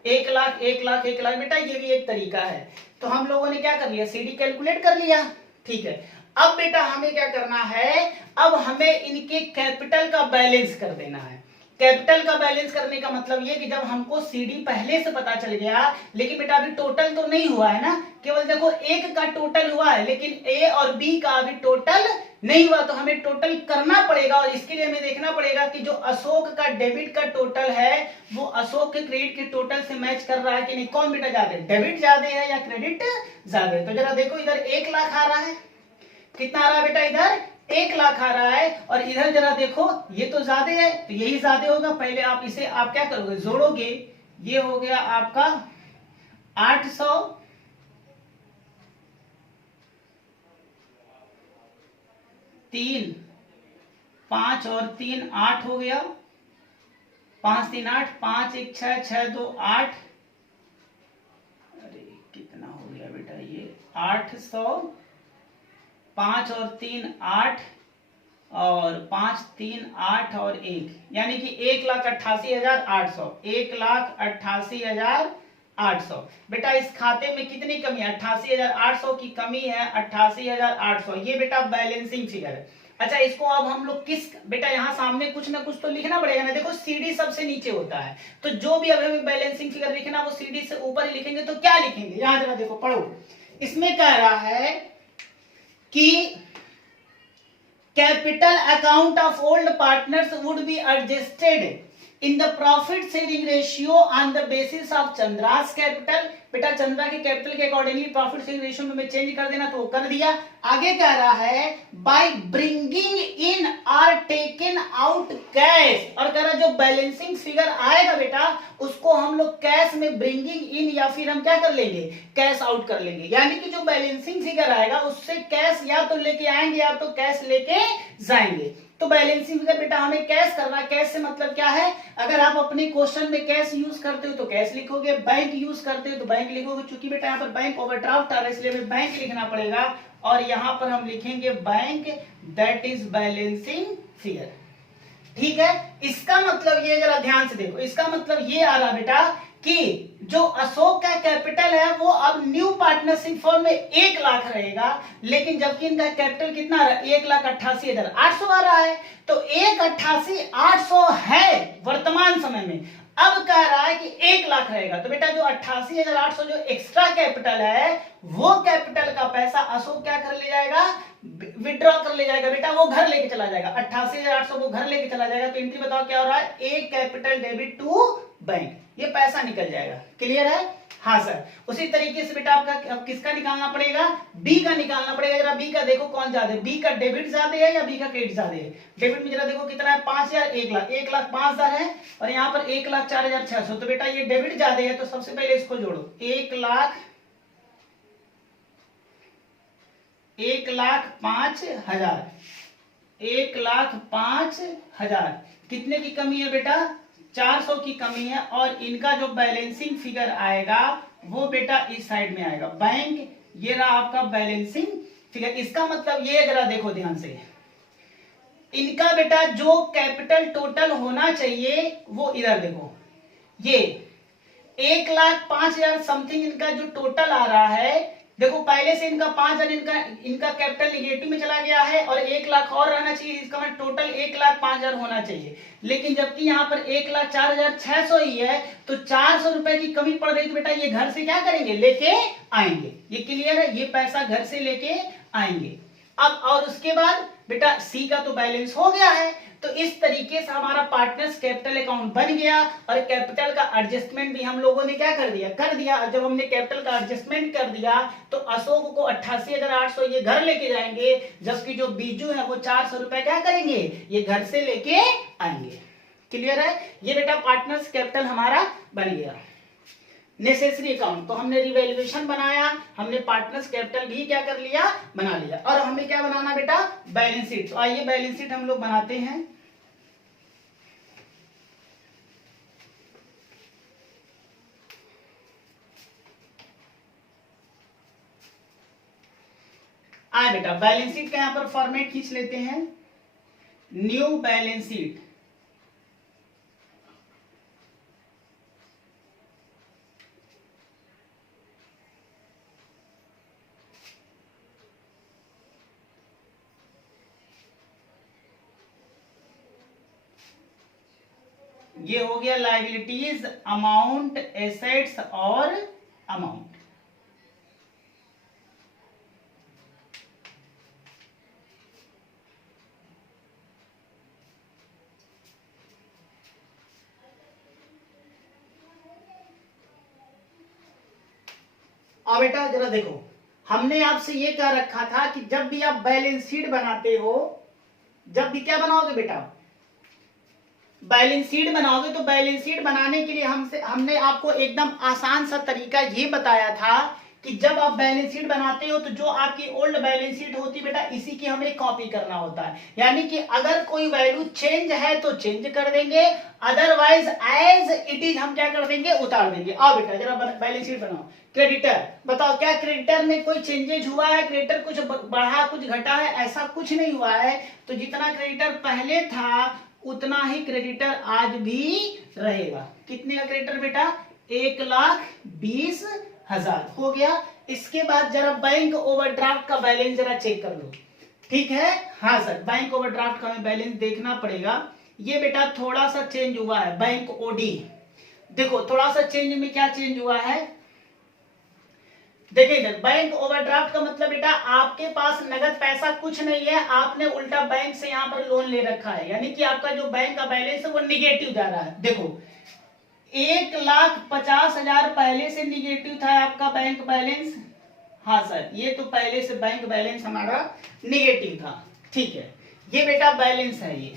1 lakh 1 lakh 1 lakh. बेटा ये भी एक तरीका है। तो हम लोगों ने क्या कर लिया, सीडी कैलकुलेट कर लिया। ठीक है। अब बेटा हमें क्या करना है, अब हमें इनके कैपिटल का बैलेंस कर देना है। कैपिटल का बैलेंस करने का मतलब ये कि जब हमको सीडी पहले से पता चल गया, लेकिन बेटा अभी टोटल तो नहीं हुआ है ना, केवल देखो 1 का टोटल हुआ है, लेकिन ए और बी का अभी टोटल नहीं हुआ तो हमें टोटल करना पड़ेगा, और इसके लिए हमें देखना पड़ेगा कि जो अशोक का डेबिट का टोटल है वो अशोक के क्रेडिट के टोटल से मैच कर रहा है कि नहीं। कौन बेटा ज्यादा है, डेबिट ज्यादा है या क्रेडिट ज्यादा है। तो जरा देखो इधर 1 लाख आ रहा है, कितना आ रहा है बेटा, इधर 1 लाख आ रहा है, और इधर जरा देखो ये तो ज्यादा है, तो यही ज्यादा होगा। पहले आप इसे आप क्या करोगे, जोड़ोगे, ये हो गया आपका 800, 3 5 और 3 8 हो गया, 5 3 8, 5 1 6, 6 2 8, अरे कितना हो गया बेटा ये 800, 5 और 3 8, और 5 3 8 और 1, यानी कि 1,88,800, 1,88,800। बेटा इस खाते में कितनी कमी है, 88,800 की कमी है, 88,800, ये बेटा बैलेंसिंग फिगर है। अच्छा इसको अब हम लोग किस, बेटा यहाँ सामने कुछ ना कुछ तो लिखना पड़ेगा ना। देखो सीडी सबसे नीचे होता है, तो जो भी अब हमें बैलेंसिंग फिगर लिखना वो सीडी से ऊपर ही लिखेंगे। तो क्या लिखेंगे, यहां जरा देखो पढ़ो, इसमें कह रहा है कि capital account of old partners would be adjusted in the profit sharing ratio on the basis of Chandra's capital। बेटा चंद्रा के कैपिटल के अकॉर्डिंगली प्रॉफिट शेयरिंग रेशियो में चेंज कर देना, तो वो कर दिया। आगे कह रहा है by bringing in are taken out cash, और कह रहा है जो बैलेंसिंग फिगर आएगा बेटा उसको हम लोग कैश में ब्रिंगिंग इन, या फिर हम क्या कर लेंगे, कैश आउट कर लेंगे। यानी कि जो बैलेंसिंग फिगर आएगा उससे कैश या तो लेके आएंगे या तो कैश लेके जाएंगे। तो बैलेंसिंग फिगर बेटा हमें कैश करना है। कैश से मतलब क्या है, अगर आप अपने क्वेश्चन में कैश यूज करते हो तो कैश लिखोगे, बैंक यूज करते हो तो बैंक लिखोगे। चूंकि बेटा यहाँ पर बैंक ओवरड्राफ्ट आ रहा है इसलिए हमें बैंक लिखना पड़ेगा, और यहाँ पर हम लिखेंगे bank, that is balancing figure. ठीक है, इसका मतलब ये, जरा ध्यान से देखो, इसका मतलब ये आ रहा बेटा कि जो अशोक का कैपिटल है वो अब न्यू पार्टनरशिप फॉर्म में 1 लाख रहेगा, लेकिन जबकि इनका कैपिटल कितना 1,88,800 आ रहा है। तो 1,88,800 है वर्तमान समय में, अब कह रहा है कि 1 लाख रहेगा। तो बेटा जो 88,800 जो एक्स्ट्रा कैपिटल है वो कैपिटल का पैसा अशोक क्या कर ले जाएगा, विड्रॉ कर ले जाएगा। बेटा वो घर लेके चला जाएगा, 88,800 वो घर लेके चला जाएगा। तो एंट्री बताओ क्या हो रहा है, ए कैपिटल डेबिट टू बैंक, ये पैसा निकल जाएगा। क्लियर है, हाँ सर। उसी तरीके से बेटा आपका किसका निकालना पड़ेगा, बी का निकालना पड़ेगा। जरा बी का देखो कौन ज्यादा है, बी का डेबिट ज्यादा है या बी का क्रेडिट ज्यादा है। डेबिट में जरा देखो कितना है, 5,000, 1 लाख, 1,05,000 है, और यहाँ पर 1,04,600। तो बेटा ये डेबिट ज्यादा है, तो सबसे पहले इसको जोड़ो, 1,05,000, 1,05,000 कितने की कमी है बेटा, 400 की कमी है। और इनका जो बैलेंसिंग फिगर आएगा वो बेटा इस साइड में आएगा, बैंक, ये रहा आपका बैलेंसिंग फिगर। इसका मतलब ये, जरा देखो ध्यान से, इनका बेटा जो कैपिटल टोटल होना चाहिए वो इधर देखो, ये 1,05,000 समथिंग इनका जो टोटल आ रहा है। देखो पहले से इनका 5,000 इनका कैपिटल निगेटिव में चला गया है, और 1 लाख और रहना चाहिए, इसका मतलब टोटल 1,05,000 होना चाहिए। लेकिन जबकि यहाँ पर 1,04,600 ही है, तो 400 रुपए की कमी पड़ रही। तो बेटा ये घर से क्या करेंगे, लेके आएंगे। ये क्लियर है, ये पैसा घर से लेके आएंगे। अब और उसके बाद बेटा सी का तो बैलेंस हो गया है। तो इस तरीके से हमारा पार्टनर्स कैपिटल अकाउंट बन गया, और कैपिटल का एडजस्टमेंट भी हम लोगों ने क्या कर दिया। जब हमने कैपिटल का एडजस्टमेंट कर दिया तो अशोक को 88,800 ये घर लेके जाएंगे, जबकि जो बीजू है वो 400 रुपए क्या करेंगे, ये घर से लेके आएंगे। क्लियर है, ये बेटा पार्टनर्स कैपिटल हमारा बन गया। नेसेसरी अकाउंट तो हमने रिवैल्यूएशन बनाया, हमने पार्टनर्स कैपिटल भी क्या कर लिया, बना लिया। और हमें क्या बनाना बेटा, बैलेंस शीट। तो आइए बैलेंस शीट हम लोग बनाते हैं। आए बेटा बैलेंस शीट का यहां पर फॉर्मेट खींच लेते हैं, न्यू बैलेंस शीट। ये हो गया लायबिलिटीज, अमाउंट, एसेट्स और अमाउंट। अब बेटा जरा देखो, हमने आपसे ये कह रखा था कि जब भी आप बैलेंस शीट बनाते हो, जब भी क्या बनाओगे बेटा, बैलेंस शीट बनाओगे, तो बैलेंस शीट बनाने के लिए हमने आपको एकदम आसान सा तरीका ये बताया था कि जब आप बैलेंस शीट बनाते हो तो जो आपकी ओल्ड बैलेंस शीट होती है बेटा, इसी की हमें कॉपी करना होता है। यानी कि अगर कोई वैल्यू चेंज है तो चेंज कर देंगे, अदरवाइज एज इट इज हम क्या कर देंगे, उतार देंगे। आओ बेटा जरा बैलेंस शीट बनाओ। क्रेडिटर बताओ, क्या क्रेडिटर में कोई चेंजेज हुआ है? क्रेडिटर कुछ बढ़ा कुछ घटा है? ऐसा कुछ नहीं हुआ है। तो जितना क्रेडिटर पहले था उतना ही क्रेडिटर आज भी रहेगा। कितने का क्रेडिटर बेटा? 1,20,000 हो गया। इसके बाद जरा बैंक ओवरड्राफ्ट का बैलेंस जरा चेक कर लो, ठीक है? हाँ सर, बैंक ओवरड्राफ्ट का हमें बैलेंस देखना पड़ेगा। ये बेटा थोड़ा सा चेंज हुआ है, बैंक ओडी। देखो थोड़ा सा चेंज में क्या चेंज हुआ है, देखिए इधर बैंक ओवरड्राफ्ट का मतलब बेटा आपके पास नगद पैसा कुछ नहीं है, आपने उल्टा बैंक से यहाँ पर लोन ले रखा है, यानी कि आपका जो बैंक का बैलेंस है वो निगेटिव जा रहा है। देखो 1,50,000 पहले से निगेटिव था आपका बैंक बैलेंस। हाँ सर, ये तो पहले से बैंक बैलेंस हमारा निगेटिव था, ठीक है। ये बेटा बैलेंस है ये,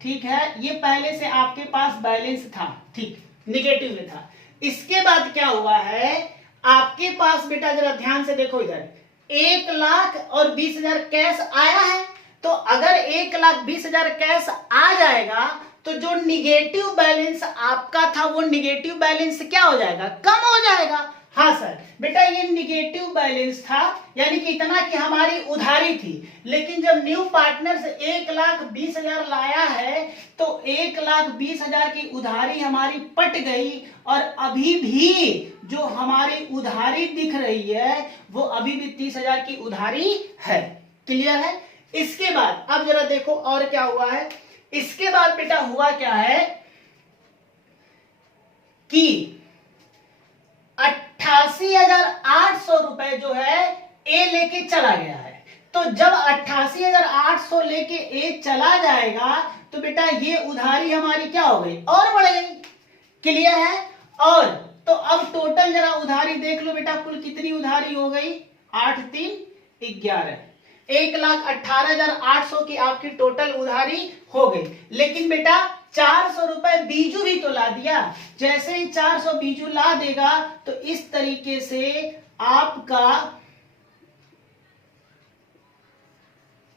ठीक है, ये पहले से आपके पास बैलेंस था, ठीक, निगेटिव में था। इसके बाद क्या हुआ है, आपके पास बेटा जरा ध्यान से देखो इधर 1,20,000 कैश आया है। तो अगर 1,20,000 कैश आ जाएगा तो जो निगेटिव बैलेंस आपका था वो निगेटिव बैलेंस क्या हो जाएगा, कम हो जाएगा। हाँ सर बेटा, ये निगेटिव बैलेंस था, यानी कि इतना कि हमारी उधारी थी। लेकिन जब न्यू पार्टनर्स 1,20,000 लाया है तो 1,20,000 की उधारी हमारी पट गई, और अभी भी जो हमारी उधारी दिख रही है वो अभी भी 30,000 की उधारी है। क्लियर है? इसके बाद अब जरा देखो और क्या हुआ है। इसके बाद बेटा हुआ क्या है कि 88,800 रुपए जो है ए लेके चला गया है। तो जब 88,800 लेके ए चला जाएगा तो बेटा ये उधारी हमारी क्या हो गई, और बढ़ गई। क्लियर है? और तो अब टोटल जरा उधारी देख लो बेटा, कुल कितनी उधारी हो गई, 8,3,11, 1,18,800 की आपकी टोटल उधारी हो गई। लेकिन बेटा 400 रुपए बीजू भी तो ला दिया। जैसे ही 400 बीजू ला देगा तो इस तरीके से आपका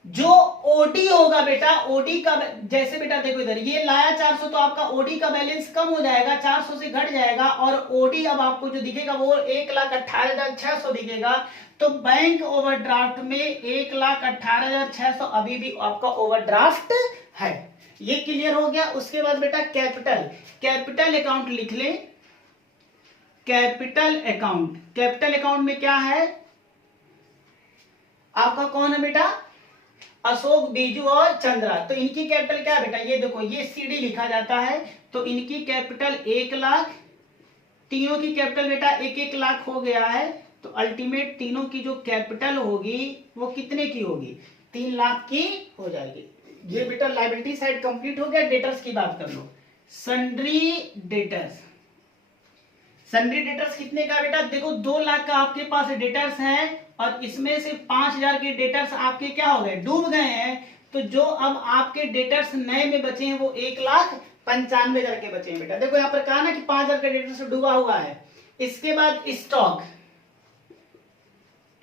जो ओडी होगा बेटा, ओडी का जैसे बेटा देखो इधर ये लाया 400 तो आपका ओडी का बैलेंस कम हो जाएगा, 400 से घट जाएगा, और ओडी अब आपको जो दिखेगा वो 1,18,600 दिखेगा। तो बैंक ओवरड्राफ्ट में 1,18,600 अभी भी आपका ओवरड्राफ्ट है। ये क्लियर हो गया। उसके बाद बेटा कैपिटल अकाउंट लिख ले। कैपिटल अकाउंट में क्या है आपका, कौन है बेटा, अशोक, बीजू और चंद्रा। तो इनकी कैपिटल क्या है बेटा, ये देखो ये सीडी लिखा जाता है। तो इनकी कैपिटल 1,00,000, तीनों की कैपिटल बेटा 1-1 लाख हो गया है। तो अल्टीमेट तीनों की जो कैपिटल होगी वो कितने की होगी, 3 लाख की हो जाएगी। ये बेटा लायबिलिटी साइड कंप्लीट हो गया। डेटर्स की बात कर लो। सन्ड्री डेटर्स कितने का बेटा, देखो 2 लाख का आपके पास डेटर्स है, और इसमें से 5,000 के डेटर्स आपके क्या हो गए, डूब गए हैं। तो जो अब आपके डेटर्स नए में बचे हैं वो 1,95,000 के बचे हैं बेटा। देखो यहाँ पर कहा ना कि 5,000 का डेटर्स डूबा हुआ है। इसके बाद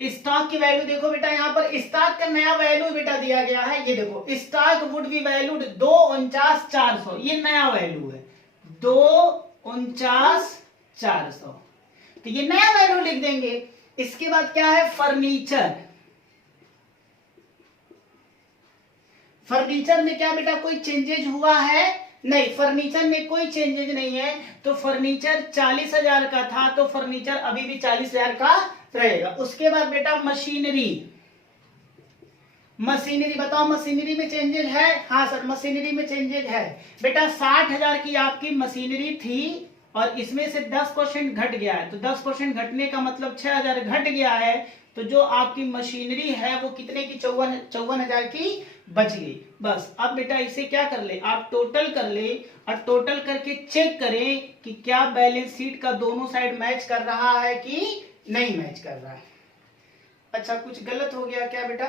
स्टॉक की वैल्यू देखो बेटा, यहाँ पर स्टॉक का नया वैल्यू बेटा दिया गया है। ये देखो स्टॉक वुड बी वैल्यूड 2,49,400, ये नया वैल्यू है 2,49,400, तो ये नया वैल्यू लिख देंगे। इसके बाद क्या है, फर्नीचर में क्या बेटा कोई चेंजेज हुआ है, नहीं, फर्नीचर में कोई चेंजेज नहीं है। तो फर्नीचर 40,000 का था तो फर्नीचर अभी भी 40,000 का रहेगा। उसके बाद बेटा मशीनरी बताओ, मशीनरी में चेंजेज है? हाँ सर, मशीनरी में चेंजेज है बेटा। 60,000 की आपकी मशीनरी थी और इसमें से 10% घट गया है। तो 10% घटने का मतलब 6,000 घट गया है। तो जो आपकी मशीनरी है वो कितने की, 54,000 की बच गई। बस अब बेटा इसे क्या कर ले, आप टोटल कर ले और टोटल करके चेक करें कि क्या बैलेंस शीट का दोनों साइड मैच कर रहा है कि नहीं मैच कर रहा है। अच्छा, कुछ गलत हो गया क्या बेटा?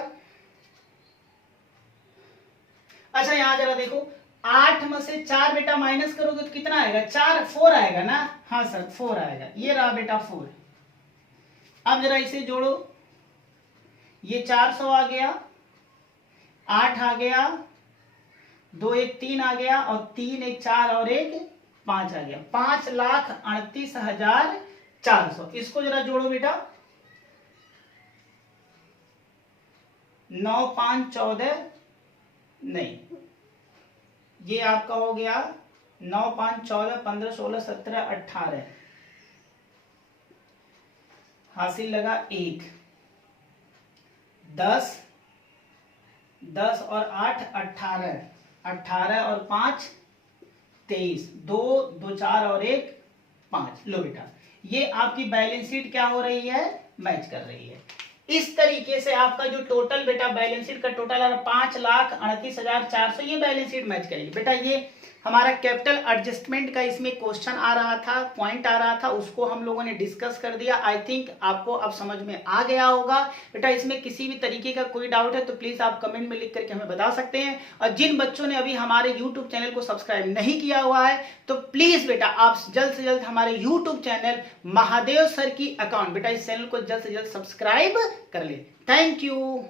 अच्छा, यहां जरा देखो, 8 में से 4 बेटा माइनस करोगे तो कितना आएगा? 4 आएगा ना? हाँ सर 4 आएगा, ये रहा बेटा 4। अब जरा इसे जोड़ो, ये 400 आ गया, 8 आ गया, 2 1 3 आ गया, और 3 1 4 और 1 5 आ गया, 5,38,400। इसको जरा जोड़ो बेटा, 9 5 14, नहीं, ये आपका हो गया 9 5 14 15 16 17 18, हासिल लगा 1, 10 10 और 8 18, 18 और 5 23, 2 2 4 और 1 5। लो बेटा, ये आपकी बैलेंस शीट क्या हो रही है? मैच कर रही है। इस तरीके से आपका जो टोटल बेटा बैलेंस शीट का टोटल आ रहा 5,38,400, ये बैलेंस शीट मैच करेगी बेटा। ये हमारा कैपिटल एडजस्टमेंट का इसमें क्वेश्चन आ रहा था, पॉइंट आ रहा था, उसको हम लोगों ने डिस्कस कर दिया। आई थिंक आपको अब समझ में आ गया होगा बेटा। इसमें किसी भी तरीके का कोई डाउट है तो प्लीज आप कमेंट में लिख करके हमें बता सकते हैं। और जिन बच्चों ने अभी हमारे यूट्यूब चैनल को सब्सक्राइब नहीं किया हुआ है तो प्लीज बेटा आप जल्द से जल्द हमारे यूट्यूब चैनल महादेव सर की अकाउंट बेटा, इस चैनल को जल्द से जल्द सब्सक्राइब कर ले। Thank you.